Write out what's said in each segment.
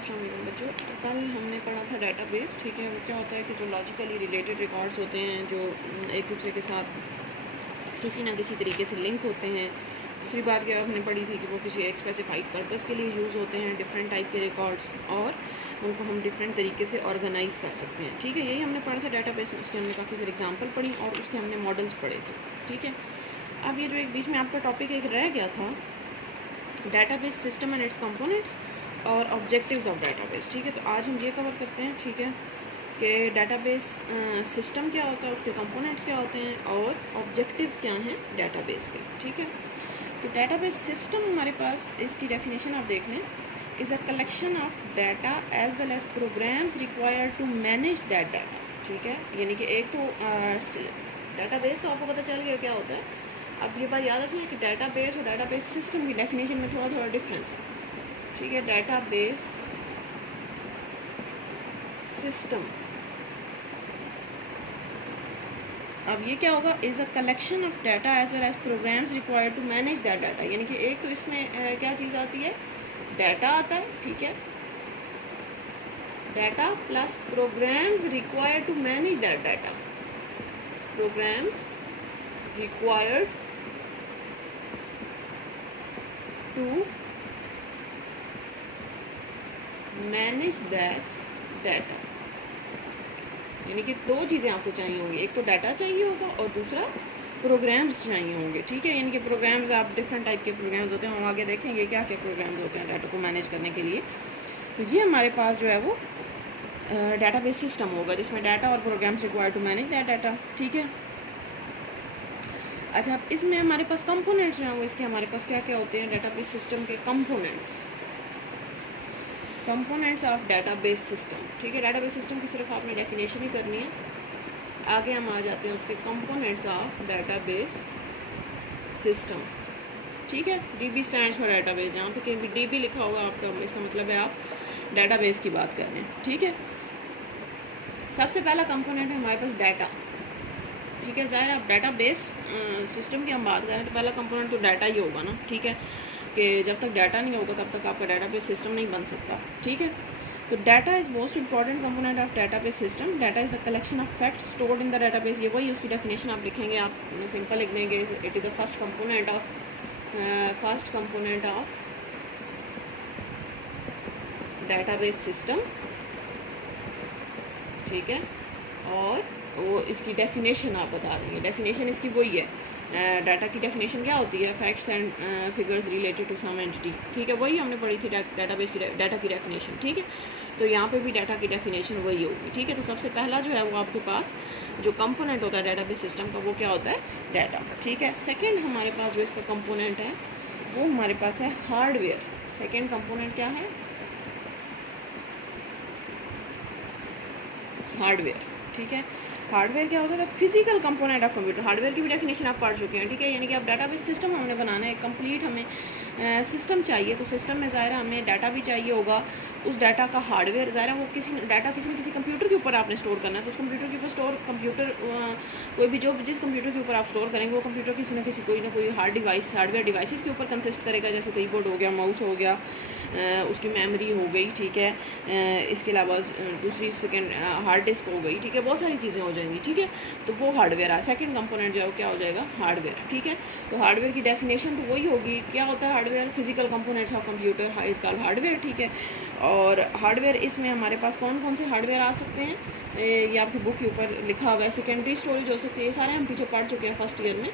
अस्सलाम वालेकुम बच्चों। कल हमने पढ़ा था डेटाबेस, ठीक है। वो क्या होता है कि जो लॉजिकली रिलेटेड रिकॉर्ड्स होते हैं जो एक दूसरे के साथ किसी ना किसी तरीके से लिंक होते हैं। दूसरी बात क्या हमने पढ़ी थी कि वो किसी एक स्पेसिफाइड पर्पस के लिए यूज़ होते हैं, डिफरेंट टाइप के रिकॉर्ड्स, और उनको हम डिफरेंट तरीके से ऑर्गेनाइज कर सकते हैं, ठीक है। यही हमने पढ़ा था डेटाबेस में। उसके हमने काफ़ी सारे एग्जाम्पल पढ़ी और उसके हमने मॉडल्स पढ़े थे, ठीक है। अब ये जो एक बीच में आपका टॉपिक एक रह गया था, database system and it's components और ऑब्जेक्टिव्स ऑफ डेटाबेस, ठीक है। तो आज हम ये कवर करते हैं, ठीक है, कि डेटाबेस सिस्टम क्या होता है, उसके कंपोनेंट्स क्या होते हैं और ऑब्जेक्टिव्स क्या हैं डेटाबेस के, ठीक है। तो डेटाबेस सिस्टम हमारे पास, इसकी डेफिनेशन आप देख लें, is a collection of data as well as programs required to manage that data, ठीक है। यानी कि एक तो डेटाबेस तो आपको पता चल गया क्या होता है। अब ये बात याद रखनी है कि डेटाबेस और डेटाबेस सिस्टम की डेफिनेशन में थोड़ा थोड़ा डिफरेंस है, ठीक है। डेटाबेस सिस्टम, अब ये क्या होगा, is a collection of data as well as programs required to manage that data. यानी कि एक तो इसमें क्या चीज़ आती है, डाटा आता है, ठीक है। Data plus programs required to manage that data, programs required to manage that data. यानी कि दो चीज़ें आपको चाहिए होंगी, एक तो डाटा चाहिए होगा और दूसरा प्रोग्राम्स चाहिए होंगे, ठीक है। यानी कि प्रोग्राम्स, आप डिफरेंट टाइप के प्रोग्राम्स होते हैं, हम आगे देखेंगे क्या क्या प्रोग्राम्स होते हैं डाटा को मैनेज करने के लिए। तो ये हमारे पास जो है वो डाटाबेस सिस्टम होगा जिसमें डाटा और programs required to manage that data, ठीक है। अच्छा, इसमें हमारे पास कंपोनेंट्स जो हैं वो इसके हमारे पास क्या क्या होते हैं, डाटाबेस सिस्टम के components, components of database system, ठीक है। डेटाबेस सिस्टम की सिर्फ आपने डेफिनेशन ही करनी है, आगे हम आ जाते हैं उसके कंपोनेंट्स ऑफ डेटाबेस सिस्टम, ठीक है। डीबी स्टैंड्स फॉर डेटाबेस, जहाँ पे कहीं भी डीबी लिखा होगा आपका, इसका मतलब है आप डेटाबेस की बात कर रहे हैं, ठीक है। सबसे पहला कंपोनेंट है हमारे पास डाटा, ठीक है। ज़ाहिर आप डेटाबेस सिस्टम की हम बात करें तो पहला कंपोनेंट तो डाटा ही होगा ना, ठीक है, कि जब तक डाटा नहीं होगा तब तक आपका डाटाबेस सिस्टम नहीं बन सकता, ठीक है। तो data is most important component of database system. Data is the collection of facts stored in the database. ये वही उसकी डेफिनेशन आप लिखेंगे, आप सिंपल लिख देंगे, it is the first component of database system, ठीक है। और वो इसकी डेफिनेशन आप बता देंगे, डेफिनेशन इसकी वही है, डाटा की डेफिनेशन क्या होती है, facts and figures related to some entity, ठीक है। वही हमने पढ़ी थी डाटाबेस की डाटा की डेफिनेशन, ठीक है। तो यहाँ पे भी डाटा की डेफिनेशन वही होगी, ठीक है। तो सबसे पहला जो है वो आपके पास जो कंपोनेंट होता है डाटाबेस सिस्टम का, वो क्या होता है, डाटा, ठीक है। सेकेंड हमारे पास जो इसका कंपोनेंट है वो हमारे पास है हार्डवेयर। सेकेंड कंपोनेंट क्या है, हार्डवेयर, ठीक है। हार्डवेयर क्या होता है, physical component of computer. Hardware की भी डेफिनेशन आप पढ़ चुके हैं, ठीक है। यानी कि अब डाटाबेस सिस्टम हमने बनाना है, कंप्लीट हमें सिस्टम चाहिए, तो सिस्टम में ज़ाहिर हमें डाटा भी चाहिए होगा। उस डाटा का हार्डवेयर, ज़ाहिर वो किसी डाटा किसी न किसी कंप्यूटर के ऊपर आपने स्टोर करना है, तो उस कंप्यूटर के ऊपर कोई भी जो जिस कंप्यूटर के ऊपर आप स्टोर करेंगे वो कंप्यूटर किसी न किसी कोई ना कोई हार्डवेयर डिवाइसेस के ऊपर कंसिस्ट करेगा, जैसे कीबोर्ड हो गया, माउस हो गया, उसकी मेमोरी हो गई, ठीक है। इसके अलावा दूसरी सेकेंड हार्ड डिस्क हो गई, ठीक है। बहुत सारी चीज़ें हो जाएंगी, ठीक है। तो वो हार्डवेयर है, सेकंड कंपोनेंट जो है वो क्या हो जाएगा, हार्डवेयर, ठीक है। तो हार्डवेयर की डेफिनेशन तो वही होगी, क्या होता है hardware, physical components of computer is called hardware, ठीक है। और हार्डवेयर इसमें हमारे पास कौन कौन से हार्डवेयर आ सकते हैं, ये आपकी बुक के ऊपर लिखा हुआ है। सेकेंडरी स्टोरेज हो सकती है, ये सारे हम पीछे पढ़ चुके हैं फर्स्ट ईयर में।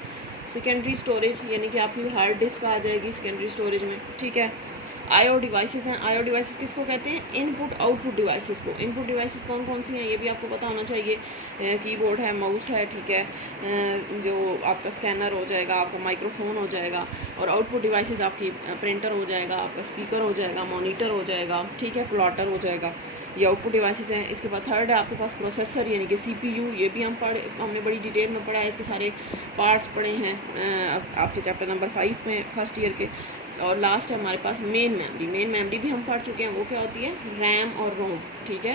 सेकेंडरी स्टोरेज यानी कि आपकी हार्ड डिस्क आ जाएगी सेकेंडरी स्टोरेज में, ठीक है। आईओ डिवाइसेस हैं, आईओ डिवाइसेस किसको कहते हैं, इनपुट आउटपुट डिवाइसेस को। इनपुट डिवाइसेस कौन कौन सी हैं ये भी आपको पता होना चाहिए, कीबोर्ड है, माउस है, ठीक है, जो आपका स्कैनर हो जाएगा, आपका माइक्रोफोन हो जाएगा, और आउटपुट डिवाइसेस आपकी प्रिंटर हो जाएगा, आपका स्पीकर हो जाएगा, मॉनिटर हो जाएगा, ठीक है, प्लॉटर हो जाएगा। ये आउटपुट डिवाइसेस हैं। इसके बाद थर्ड है आपके पास प्रोसेसर यानी कि सीपीयू, ये भी हमने बड़ी डिटेल में पढ़ा है, इसके सारे पार्ट्स पढ़े हैं आपके चैप्टर नंबर 5 में फर्स्ट ईयर के। और लास्ट है हमारे पास मेन मेमोरी। मेन मेमोरी भी हम पढ़ चुके हैं, वो क्या होती है, रैम और रोम, ठीक है।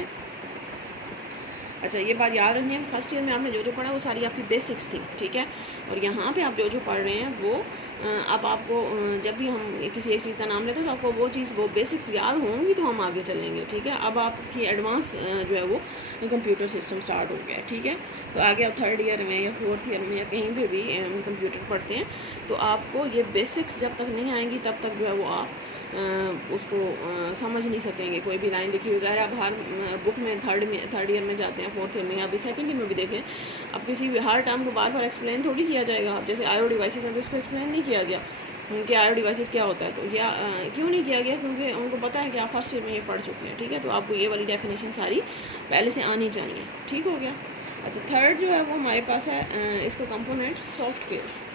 अच्छा, ये बात याद रखनी है, फर्स्ट ईयर में आपने जो जो पढ़ा वो सारी आपकी बेसिक्स थी, ठीक है। और यहाँ पे आप जो जो पढ़ रहे हैं वो अब आपको जब भी हम किसी एक चीज़ का नाम लेते हैं तो आपको वो चीज़, वो बेसिक्स याद होंगी तो हम आगे चलेंगे, ठीक है। अब आपकी एडवांस जो है वो कंप्यूटर सिस्टम स्टार्ट हो गया है, ठीक है। तो आगे आप थर्ड ईयर में या फोर्थ ईयर में या कहीं पे भी कंप्यूटर पढ़ते हैं तो आपको ये बेसिक्स जब तक नहीं आएंगी तब तक जो है वो आप उसको समझ नहीं सकेंगे। कोई भी लाइन लिखी हो जाए, आप हर बुक में थर्ड ईयर में जाते हैं, फोर्थ ईयर में, अभी सेकंड ईयर में भी देखें, अब किसी भी हर टर्म को बार बार एक्सप्लेन थोड़ी किया जाएगा। अब जैसे आईओ डिवाइसेस हैं तो उसको एक्सप्लेन नहीं किया गया कि आईओ डिवाइसेस क्या होता है, तो या क्यों नहीं किया गया, क्योंकि उनको पता है कि आप फर्स्ट ईयर में ये पढ़ चुके हैं, ठीक है। तो आपको ये वाली डेफिनेशन सारी पहले से आनी चाहिए, ठीक हो गया। अच्छा, थर्ड जो है वो हमारे पास है इसका कंपोनेंट सॉफ्टवेयर।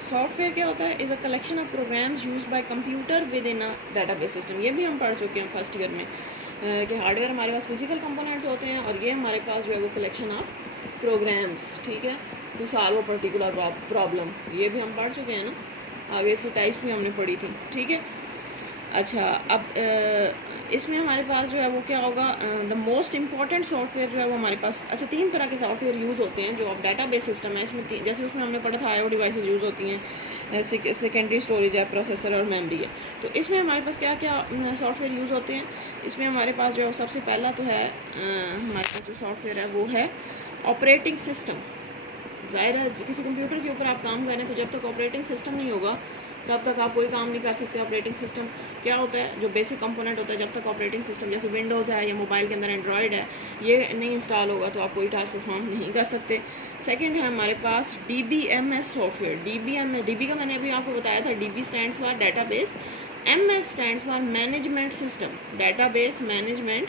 सॉफ्टवेयर क्या होता है? Is a collection of programs used by computer within a database system. ये भी हम पढ़ चुके हैं फर्स्ट ईयर में कि हार्डवेयर हमारे पास फिजिकल कंपोनेंट्स होते हैं और ये हमारे पास जो है वो कलेक्शन ऑफ प्रोग्राम्स, ठीक है, to solve a particular problem. ये भी हम पढ़ चुके हैं ना, आगे इसकी टाइप्स भी हमने पढ़ी थी, ठीक है। अच्छा, अब इसमें हमारे पास जो है वो क्या होगा, द मोस्ट इंपॉर्टेंट सॉफ्टवेयर जो है वो हमारे पास, अच्छा 3 तरह के सॉफ्टवेयर यूज़ होते हैं जो अब डाटाबेस सिस्टम है इसमें। जैसे उसमें हमने पढ़ा था आईओ डिवाइसेस यूज़ होती हैं, सेकेंडरी स्टोरेज है, प्रोसेसर और मेमोरी है। तो इसमें हमारे पास क्या क्या सॉफ्टवेयर यूज़ होते हैं? इसमें हमारे पास जो है सबसे पहला तो है हमारे पास जो सॉफ्टवेयर है वो है ऑपरेटिंग सिस्टम। ज़ाहिर है किसी कंप्यूटर के ऊपर आप काम कर रहे हैं तो जब तक ऑपरेटिंग सिस्टम नहीं होगा तब तक आप कोई काम नहीं कर सकते। ऑपरेटिंग सिस्टम क्या होता है? जो बेसिक कंपोनेंट होता है, जब तक ऑपरेटिंग सिस्टम जैसे विंडोज़ है या मोबाइल के अंदर एंड्रॉयड है ये नहीं इंस्टॉल होगा तो आप कोई टास्क परफॉर्म नहीं कर सकते। सेकंड है हमारे पास DBMS सॉफ्टवेयर। DB का मैंने अभी आपको बताया था, DB stands for database, MS stands for management system. Database management,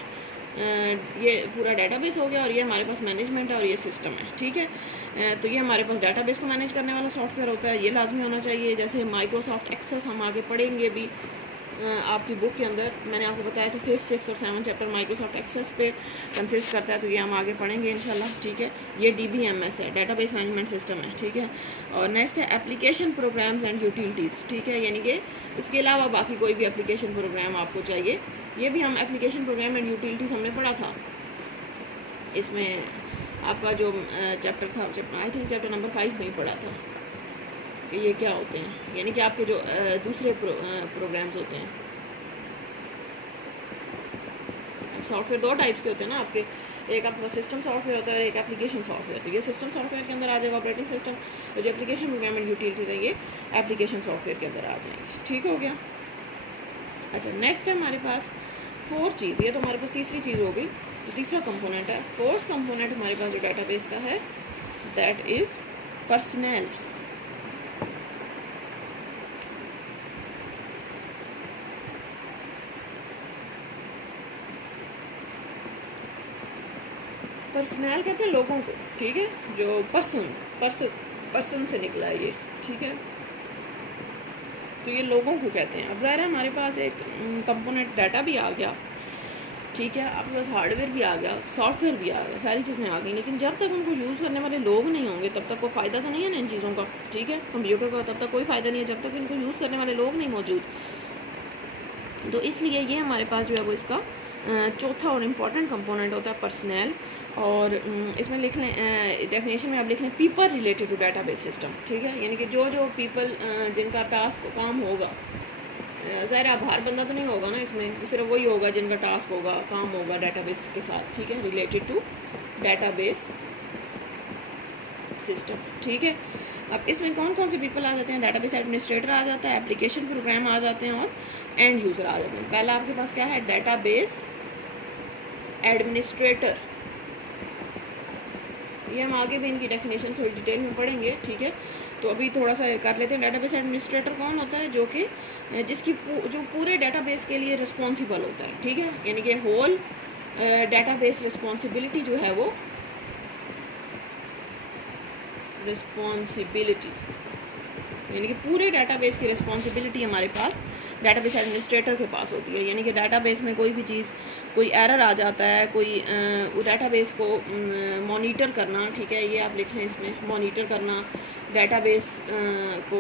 ये पूरा डाटाबेस हो गया और ये हमारे पास मैनेजमेंट है और ये सिस्टम है, ठीक है। तो ये हमारे पास डाटाबेस को मैनेज करने वाला सॉफ्टवेयर होता है, ये लाजमी होना चाहिए। जैसे माइक्रोसॉफ्ट एक्सेस हम आगे पढ़ेंगे भी आपकी बुक के अंदर, मैंने आपको बताया था 5th 6th और 7th चैप्टर माइक्रोसॉफ्ट एक्सेस पे कंसिस्ट करता है, तो ये हम आगे पढ़ेंगे इंशाल्लाह, ठीक है। ये DBMS है, डाटाबेस मैनेजमेंट सिस्टम है, ठीक है। और नेक्स्ट है एप्लीकेशन प्रोग्राम्स एंड यूटिलिटीज़, ठीक है, यानी कि इसके अलावा बाकी कोई भी एप्लीकेशन प्रोग्राम आपको चाहिए। ये भी हम एप्लीकेशन प्रोग्राम एंड यूटिलिटीज़ हमने पढ़ा था। इसमें आपका जो चैप्टर था, आई थिंक चैप्टर नंबर 5 में ही पढ़ा था कि ये क्या होते हैं, यानी कि आपके जो दूसरे प्रोग्राम्स होते हैं। अब सॉफ्टवेयर 2 टाइप्स के होते हैं ना आपके, एक आपका सिस्टम सॉफ्टवेयर होता है और एक एप्लीकेशन सॉफ्टवेयर। तो ये सिस्टम सॉफ्टवेयर के अंदर आ जाएगा ऑपरेटिंग सिस्टम, तो जो एप्लीकेशन प्रोग्राम एंड यूटिलिटीज़ है ये एप्लीकेशन सॉफ्टवेयर के अंदर आ जाएंगे, ठीक हो गया। अच्छा, नेक्स्ट है हमारे पास 4th चीज़, ये तो हमारे पास तीसरी चीज़ हो गई, तो तीसरा कंपोनेंट है। 4th कंपोनेंट हमारे पास जो डाटाबेस का है दैट इज़ पर्सनल। पर्सनल कहते हैं लोगों को, ठीक है, जो पर्सन से निकला है ये, ठीक है, तो ये लोगों को कहते हैं। अब ज़ाहिर है हमारे पास एक कंपोनेंट डाटा भी आ गया, ठीक है, आपके पास हार्डवेयर भी आ गया, सॉफ्टवेयर भी आ गया, सारी चीज़ें आ गई, लेकिन जब तक उनको यूज़ करने वाले लोग नहीं होंगे तब तक कोई फ़ायदा तो नहीं है ना इन चीज़ों का, ठीक है। कंप्यूटर का तब तक कोई फ़ायदा नहीं है जब तक इनको यूज़ करने वाले लोग नहीं मौजूद। तो इसलिए ये हमारे पास जो है वो इसका चौथा और इम्पॉर्टेंट कंपोनेंट होता है पर्सनल। और इसमें लिख लें, डेफिनेशन में आप लिख लें people related to database system, ठीक है, यानी कि जो पीपल जिनका टास्क काम होगा, ज़ाहिर अब हर बंदा तो नहीं होगा ना इसमें, सिर्फ वही होगा जिनका टास्क होगा, काम होगा डाटाबेस के साथ, ठीक है, रिलेटेड टू डाटाबेस सिस्टम, ठीक है। अब इसमें कौन कौन से पीपल आ जाते हैं? डाटाबेस एडमिनिस्ट्रेटर आ जाता है, एप्लीकेशन प्रोग्राम आ जाते हैं और एंड यूज़र आ जाते हैं। पहला आपके पास क्या है? Database administrator. ये हम आगे भी इनकी डेफिनेशन थोड़ी डिटेल में पढ़ेंगे, ठीक है। तो अभी थोड़ा सा कर लेते हैं। डाटाबेस एडमिनिस्ट्रेटर कौन होता है? जो कि जिसकी जो पूरे डाटाबेस के लिए रिस्पॉन्सिबल होता है, ठीक है, यानी कि होल डाटाबेस रिस्पॉन्सिबिलिटी जो है वो रिस्पॉन्सिबिलिटी यानी कि पूरे डाटाबेस की रिस्पॉन्सिबिलिटी हमारे पास डेटाबेस एडमिनिस्ट्रेटर के पास होती है। यानी कि डेटाबेस में कोई भी चीज़, कोई एरर आ जाता है, कोई वो डेटाबेस को मॉनिटर करना, ठीक है, ये आप लिख लें इसमें, मॉनिटर करना डेटाबेस को,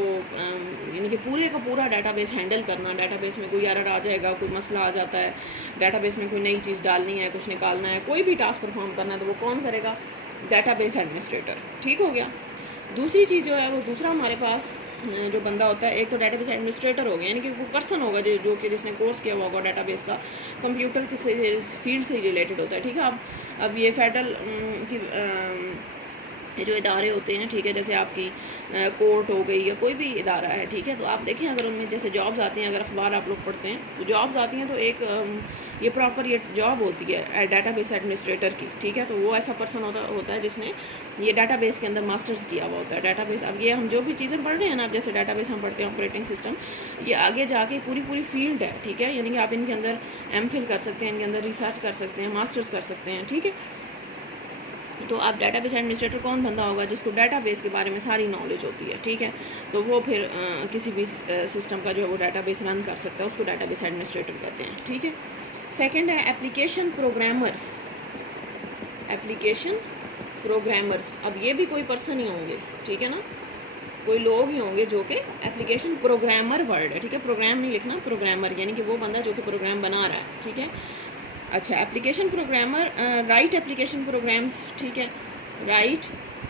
यानी कि पूरे का पूरा डेटाबेस हैंडल करना। डेटाबेस में कोई एरर आ जाएगा, कोई मसला आ जाता है, डेटाबेस में कोई नई चीज़ डालनी है, कुछ निकालना है, कोई भी टास्क परफॉर्म करना है, तो वो कौन करेगा? Database administrator. ठीक हो गया। दूसरी चीज़ जो है वो दूसरा हमारे पास जो बंदा होता है, एक तो डेटाबेस एडमिनिस्ट्रेटर हो गया, यानी कि वो पर्सन होगा जो कि जिसने कोर्स किया हुआ होगा डेटाबेस का, कंप्यूटर के फील्ड से रिलेटेड होता है। ठीक है। अब ये फेडरल की ये जो इदारे होते हैं, ठीक है, जैसे आपकी कोर्ट हो गई या कोई भी इदारा है, ठीक है, तो आप देखें अगर उनमें जैसे जॉब्स आती हैं, अगर अखबार आप लोग पढ़ते हैं तो जॉब्स आती हैं, तो एक ये प्रॉपर ये जॉब होती है डेटाबेस एडमिनिस्ट्रेटर की। ठीक है। तो वो ऐसा पर्सन होता है जिसने ये डेटाबेस के अंदर मास्टर्स किया हुआ होता है। डेटाबेस, अब ये हम जो भी चीज़ें पढ़ रहे हैं ना, अब जैसे डेटाबेस हम पढ़ते हैं, ऑपरेटिंग सिस्टम, ये आगे जाके पूरी फील्ड है। ठीक है। यानी कि आप इनके अंदर एमफिल कर सकते हैं, इनके अंदर रिसर्च कर सकते हैं, मास्टर्स कर सकते हैं। ठीक है। तो आप डेटाबेस एडमिनिस्ट्रेटर कौन बंदा होगा? जिसको डेटाबेस के बारे में सारी नॉलेज होती है। ठीक है। तो वो फिर किसी भी सिस्टम का जो है वो डेटाबेस रन कर सकता है, उसको डेटाबेस एडमिनिस्ट्रेटर कहते हैं। ठीक है। सेकंड है एप्लीकेशन प्रोग्रामर्स। एप्लीकेशन प्रोग्रामर्स, अब ये भी कोई पर्सन ही होंगे, ठीक है ना, कोई लोग ही होंगे जो कि एप्लीकेशन प्रोग्रामर वर्ड है। ठीक है। प्रोग्राम नहीं लिखना, प्रोग्रामर, यानी कि वो बंदा जो कि प्रोग्राम बना रहा है। ठीक है। अच्छा, application programmer, right application programs. ठीक है। राइट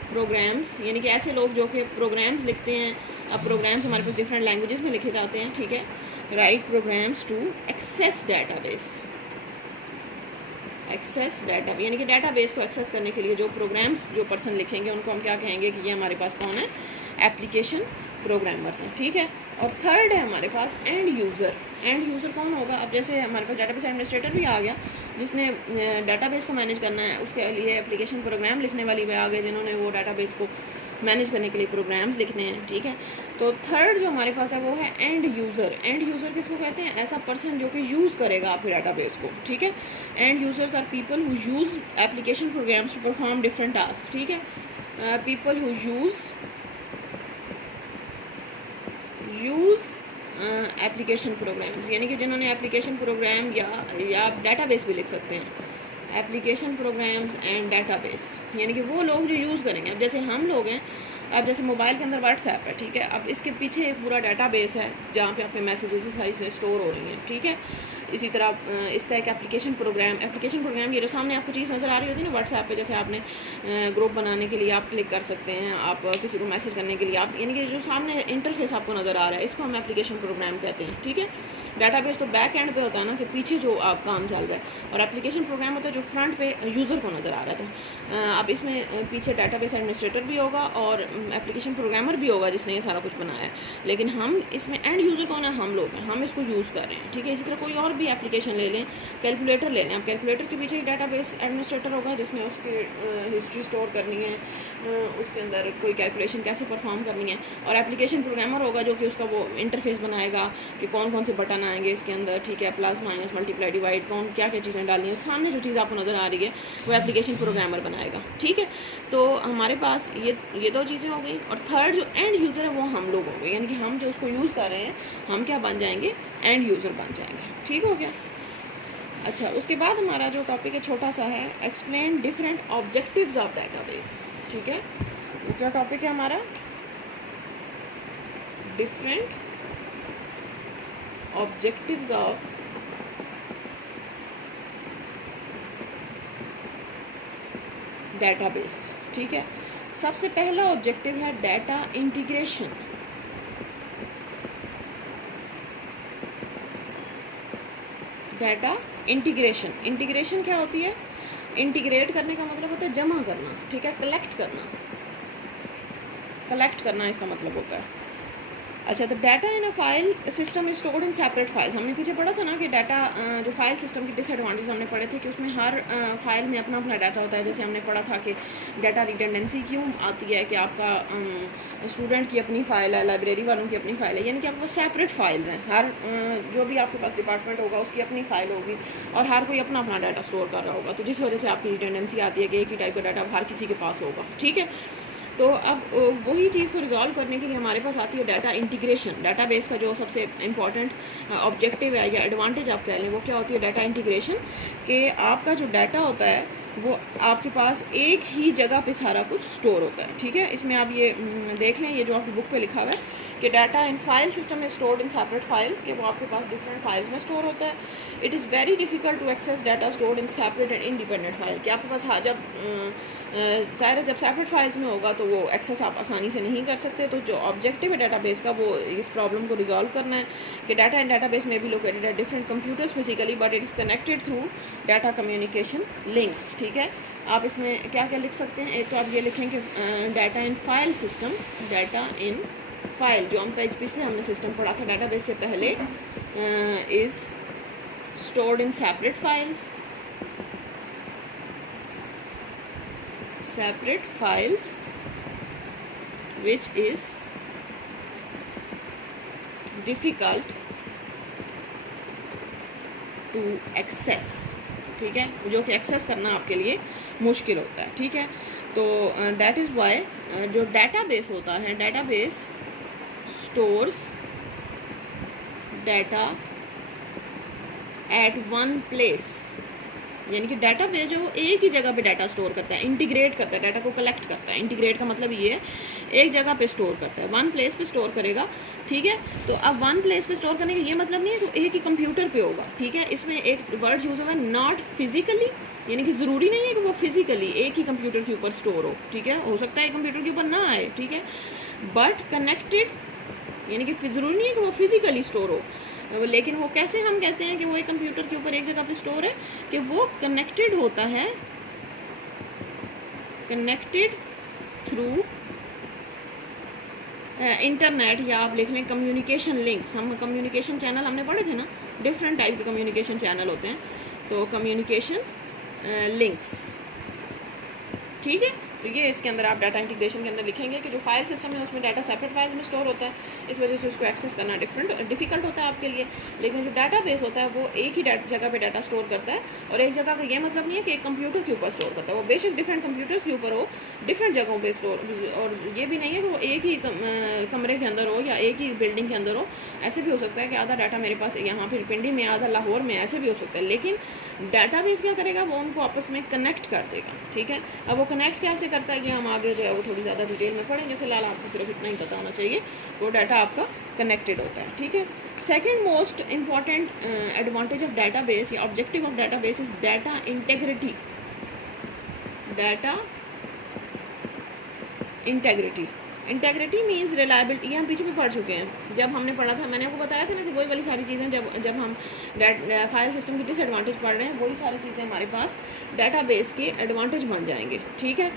प्रोग्राम्स, यानी कि ऐसे लोग जो कि प्रोग्राम्स लिखते हैं। अब प्रोग्राम्स हमारे पास डिफरेंट लैंग्वेजेस में लिखे जाते हैं। ठीक है। Write programs to access database. Access data, यानी कि डेटाबेस को एक्सेस करने के लिए जो प्रोग्राम्स जो पर्सन लिखेंगे उनको हम क्या कहेंगे कि ये हमारे पास कौन है? एप्लीकेशन प्रोग्रामर्स हैं। ठीक है। और थर्ड है हमारे पास एंड यूज़र। एंड यूज़र कौन होगा? अब जैसे हमारे पास डेटाबेस एडमिनिस्ट्रेटर भी आ गया जिसने डेटाबेस को मैनेज करना है, उसके लिए एप्लीकेशन प्रोग्राम लिखने वाली भी आ गए जिन्होंने वो डेटाबेस को मैनेज करने के लिए प्रोग्राम्स लिखने हैं। ठीक है। तो थर्ड जो हमारे पास है वो है एंड यूज़र। एंड यूज़र किसको कहते हैं? ऐसा पर्सन जो कि यूज़ करेगा आपके डेटाबेस को। ठीक है। End users are people who use application programs to perform different task. ठीक है। People who use application programs, यानी कि जिन्होंने एप्लीकेशन प्रोग्राम या डेटाबेस भी लिख सकते हैं, एप्लीकेशन प्रोग्राम्स एंड डेटाबेस, यानी कि वो लोग जो यूज़ करेंगे। अब जैसे हम लोग हैं, अब जैसे मोबाइल के अंदर व्हाट्सएप है। ठीक है। अब इसके पीछे एक पूरा डेटाबेस है जहाँ पे आपके मैसेजेस सारी से स्टोर हो रही हैं। ठीक है। इसी तरह इसका एक एप्लीकेशन प्रोग्राम, ये जो सामने आपको चीज़ नज़र आ रही होती है ना व्हाट्सएप पे, जैसे आपने ग्रुप बनाने के लिए आप क्लिक कर सकते हैं, आप किसी को मैसेज करने के लिए आप, यानी कि जो सामने इंटरफेस आपको नज़र आ रहा है, इसको हम एप्लीकेशन प्रोग्राम कहते हैं। ठीक है। डेटाबेस तो बैक एंड पे होता है ना, कि पीछे जो आप काम चल रहा है, और एप्लीकेशन प्रोग्राम होता है जो फ्रंट पे यूज़र को नज़र आ रहा था। अब इसमें पीछे डेटाबेस एडमिनिस्ट्रेटर भी होगा और एप्लीकेशन प्रोग्रामर भी होगा जिसने ये सारा कुछ बनाया है, लेकिन हम इसमें एंड यूज़र कौन है? हम लोग हैं, हम इसको यूज़ कर रहे हैं। ठीक है। इसी तरह कोई और भी एप्लीकेशन ले लें, कैलकुलेटर ले लें, अब कैलकुलेटर के पीछे एक डेटाबेस एडमिनिस्ट्रेटर होगा जिसने उसकी हिस्ट्री स्टोर करनी है, उसके अंदर कोई कैलकुलेशन कैसे परफॉर्म करनी है, और एप्लीकेशन प्रोग्रामर होगा जो कि उसका वो इंटरफेस बनाएगा कि कौन कौन से बटन आएंगे इसके अंदर। ठीक है। प्लस माइनस मल्टीप्लाई डिवाइड, कौन क्या क्या चीज़ें डालनी है, सामने जो चीज़ आपको नज़र आ रही है वो एप्लीकेशन प्रोग्रामर बनाएगा। ठीक है। तो हमारे पास ये दो चीज़ें हो गई, और थर्ड जो एंड यूज़र है वो हम लोग होंगे, यानी कि हम जो उसको यूज़ कर रहे हैं हम क्या बन जाएंगे? एंड यूज़र बन जाएंगे। ठीक हो गया। अच्छा, उसके बाद हमारा जो टॉपिक है छोटा सा है, explain different objectives of database. ठीक है। वो क्या टॉपिक है हमारा? Different objectives of database. ठीक है। सबसे पहला ऑब्जेक्टिव है data integration. Data integration, integration क्या होती है? इंटीग्रेट करने का मतलब होता है जमा करना। ठीक है। कलेक्ट करना इसका मतलब होता है। अच्छा, तो data in a file system is stored in separate files. हमने पीछे पढ़ा था ना कि डाटा जो फाइल सिस्टम की डिसएडवांटेज हमने पढ़े थे कि उसमें हर फाइल में अपना अपना डाटा होता है। जैसे हमने पढ़ा था कि डाटा रिडंडेंसी क्यों आती है, कि आपका स्टूडेंट की अपनी फ़ाइल है, लाइब्रेरी वालों की अपनी फ़ाइल है, यानी कि आपके पास सेपरेट फाइल्स हैं। हर जो भी आपके पास डिपार्टमेंट होगा उसकी अपनी फ़ाइल होगी और हर कोई अपना अपना डाटा स्टोर कर रहा होगा, तो जिस वजह से आपकी रिडंडेंसी आती है कि एक ही टाइप का डाटा हर किसी के पास होगा। ठीक है। तो अब वही चीज़ को रिजॉल्व करने के लिए हमारे पास आती है डाटा इंटीग्रेशन। डाटाबेस का जो सबसे इम्पॉर्टेंट ऑब्जेक्टिव है या एडवांटेज आप कह लें, वो क्या होती है? Data integration. कि आपका जो डाटा होता है वो आपके पास एक ही जगह पे सारा कुछ स्टोर होता है, ठीक है। इसमें आप ये देख लें, ये जो आपकी बुक पे लिखा हुआ है कि data in file system is stored in separate files, कि वो आपके पास डिफरेंट फाइल्स में स्टोर होता है। It is very difficult to access data stored in separate and independent file, कि आपके पास जब ज़ाहिर है जब सेपरेट फाइल्स में होगा तो वो एक्सेस आप आसानी से नहीं कर सकते। तो जो ऑब्जेक्टिव है डाटाबेस का, वो इस प्रॉब्लम को रिजॉल्व करना है कि डाटा इन डाटाबेस में भी located at different computers physically, but it is connected through data communication links, ठीक है। आप इसमें क्या क्या लिख सकते हैं? एक तो आप ये लिखेंगे data in file system, data in file, जो हम पिछले हमने सिस्टम पढ़ा था डाटाबेस से पहले, is stored in separate files, which is difficult to access, ठीक है, जो कि एक्सेस करना आपके लिए मुश्किल होता है, ठीक है। तो दैट इज़ वाई जो डाटाबेस होता है, database stores data at one place, यानी कि डाटाबेस जो वो एक ही जगह पे डाटा स्टोर करता है, इंटीग्रेट करता है, डाटा को कलेक्ट करता है। इंटीग्रेट का मतलब ये है एक जगह पे स्टोर करता है, वन प्लेस पे स्टोर करेगा, ठीक है। तो अब वन प्लेस पे स्टोर करने का ये मतलब नहीं है कि एक ही कंप्यूटर पे होगा, ठीक है। इसमें एक वर्ड यूज़ हुआ है नॉट फिजिकली, यानी कि ज़रूरी नहीं है कि वो फिजिकली एक ही कंप्यूटर के ऊपर स्टोर हो, ठीक है। हो सकता है कंप्यूटर के ऊपर ना आए, ठीक है, बट कनेक्टेड, यानी कि ज़रूरी नहीं है कि वो फिजिकली स्टोर हो। लेकिन वो कैसे हम कहते हैं कि वो एक कंप्यूटर के ऊपर एक जगह पे स्टोर है? कि वो कनेक्टेड होता है, कनेक्टेड थ्रू इंटरनेट, या आप लिख लें कम्युनिकेशन लिंक्स। हम कम्युनिकेशन चैनल हमने पढ़े थे ना, डिफरेंट टाइप के कम्युनिकेशन चैनल होते हैं, तो कम्युनिकेशन लिंक्स, ठीक है। तो ये इसके अंदर आप डाटा इंटीग्रेशन के अंदर लिखेंगे कि जो फाइल सिस्टम है उसमें डाटा सेपरेट फाइल्स में स्टोर होता है, इस वजह से उसको एक्सेस करना डिफिकल्ट होता है आपके लिए। लेकिन जो डाटाबेस होता है वो एक ही जगह पे डाटा स्टोर करता है, और एक जगह का ये मतलब नहीं है कि एक कंप्यूटर के ऊपर स्टोर करता है, वो बेशक डिफरेंट कंप्यूटर्स के ऊपर हो, डिफरेंट जगहों पर स्टोर, और ये भी नहीं है कि वो एक ही कमरे के अंदर हो या एक ही बिल्डिंग के अंदर हो। ऐसे भी हो सकता है कि आधा डाटा मेरे पास यहाँ फिर पिंडी में, आधा लाहौर में, ऐसे भी हो सकता है। लेकिन डाटाबेस क्या करेगा? वो उनको आपस में कनेक्ट कर देगा, ठीक है। अब वो कनेक्ट कैसे करता है कि हम आगे जो है वो थोड़ी ज़्यादा डिटेल में पढ़ेंगे, फिलहाल आपको सिर्फ इतना ही पता होना चाहिए, वो डाटा आपका कनेक्टेड होता है, ठीक है। Second most important advantage of database या objective of database is data integrity. Data integrity, integrity means reliability, ये हम पीछे भी पढ़ चुके हैं जब हमने पढ़ा था। मैंने आपको बताया था ना कि वही वाली सारी चीज़ें जब हम फाइल सिस्टम की डिसएडवांटेज पढ़ रहे हैं, वही सारी चीज़ें हमारे पास डाटाबेस के एडवांटेज बन जाएंगे, ठीक है।